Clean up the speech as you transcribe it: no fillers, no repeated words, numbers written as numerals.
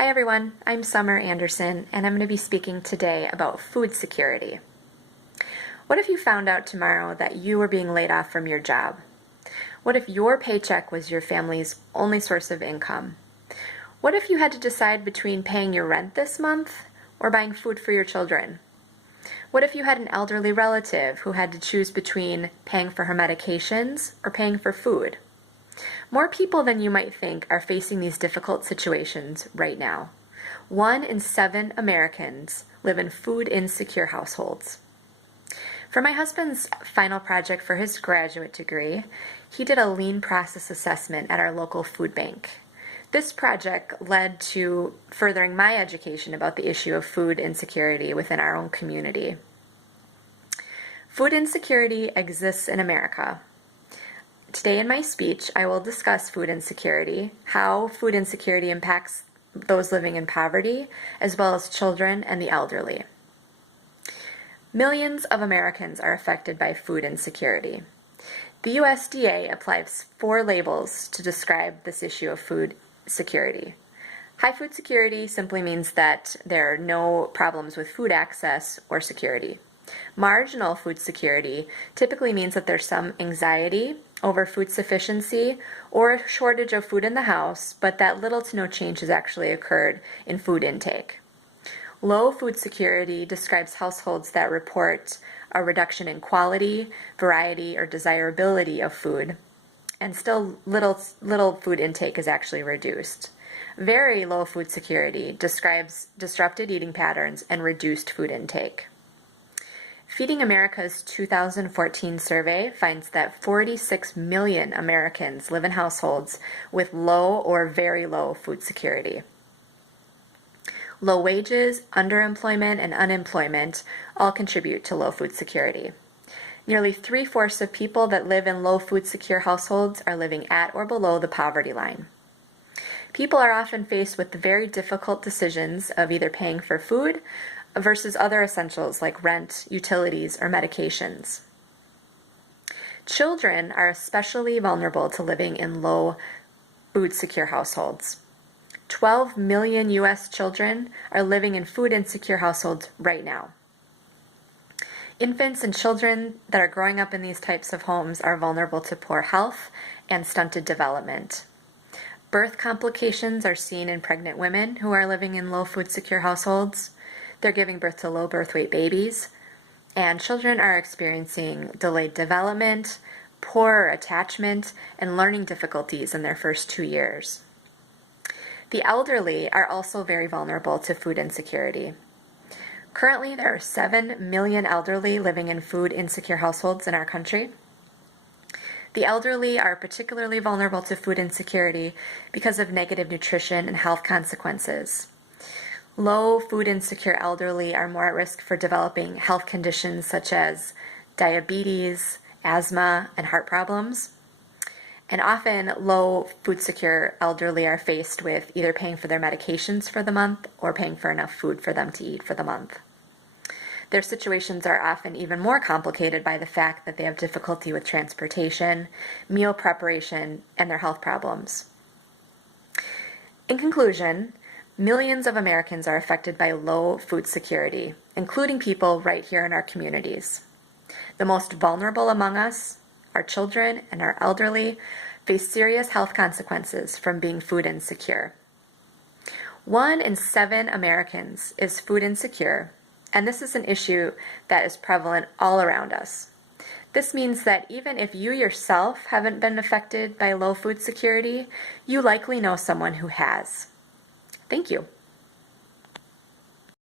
Hi everyone, I'm Summer Anderson, and I'm going to be speaking today about food security. What if you found out tomorrow that you were being laid off from your job? What if your paycheck was your family's only source of income? What if you had to decide between paying your rent this month or buying food for your children? What if you had an elderly relative who had to choose between paying for her medications or paying for food? More people than you might think are facing these difficult situations right now. 1 in 7 Americans live in food insecure households. For my husband's final project for his graduate degree, he did a lean process assessment at our local food bank. This project led to furthering my education about the issue of food insecurity within our own community. Food insecurity exists in America. Today in my speech, I will discuss food insecurity, how food insecurity impacts those living in poverty, as well as children and the elderly. Millions of Americans are affected by food insecurity. The USDA applies 4 labels to describe this issue of food security. High food security simply means that there are no problems with food access or security. Marginal food security typically means that there's some anxiety over food sufficiency or a shortage of food in the house, but that little to no change has actually occurred in food intake. Low food security describes households that report a reduction in quality, variety, or desirability of food, and still little food intake is actually reduced. Very low food security describes disrupted eating patterns and reduced food intake. Feeding America's 2014 survey finds that 46 million Americans live in households with low or very low food security. Low wages, underemployment, and unemployment all contribute to low food security. Nearly 3/4 of people that live in low food secure households are living at or below the poverty line. People are often faced with the very difficult decisions of either paying for food versus other essentials like rent, utilities, or medications. Children are especially vulnerable to living in low food secure households. 12 million U.S. children are living in food insecure households right now. Infants and children that are growing up in these types of homes are vulnerable to poor health and stunted development. Birth complications are seen in pregnant women who are living in low food secure households. They're giving birth to low birth weight babies, and children are experiencing delayed development, poor attachment, and learning difficulties in their first 2 years. The elderly are also very vulnerable to food insecurity. Currently, there are 7 million elderly living in food insecure households in our country. The elderly are particularly vulnerable to food insecurity because of negative nutrition and health consequences. Low food insecure elderly are more at risk for developing health conditions such as diabetes, asthma, and heart problems. And often low food secure elderly are faced with either paying for their medications for the month or paying for enough food for them to eat for the month. Their situations are often even more complicated by the fact that they have difficulty with transportation, meal preparation, and their health problems. In conclusion, millions of Americans are affected by low food security, including people right here in our communities. The most vulnerable among us, our children and our elderly, face serious health consequences from being food insecure. 1 in 7 Americans is food insecure, and this is an issue that is prevalent all around us. This means that even if you yourself haven't been affected by low food security, you likely know someone who has. Thank you.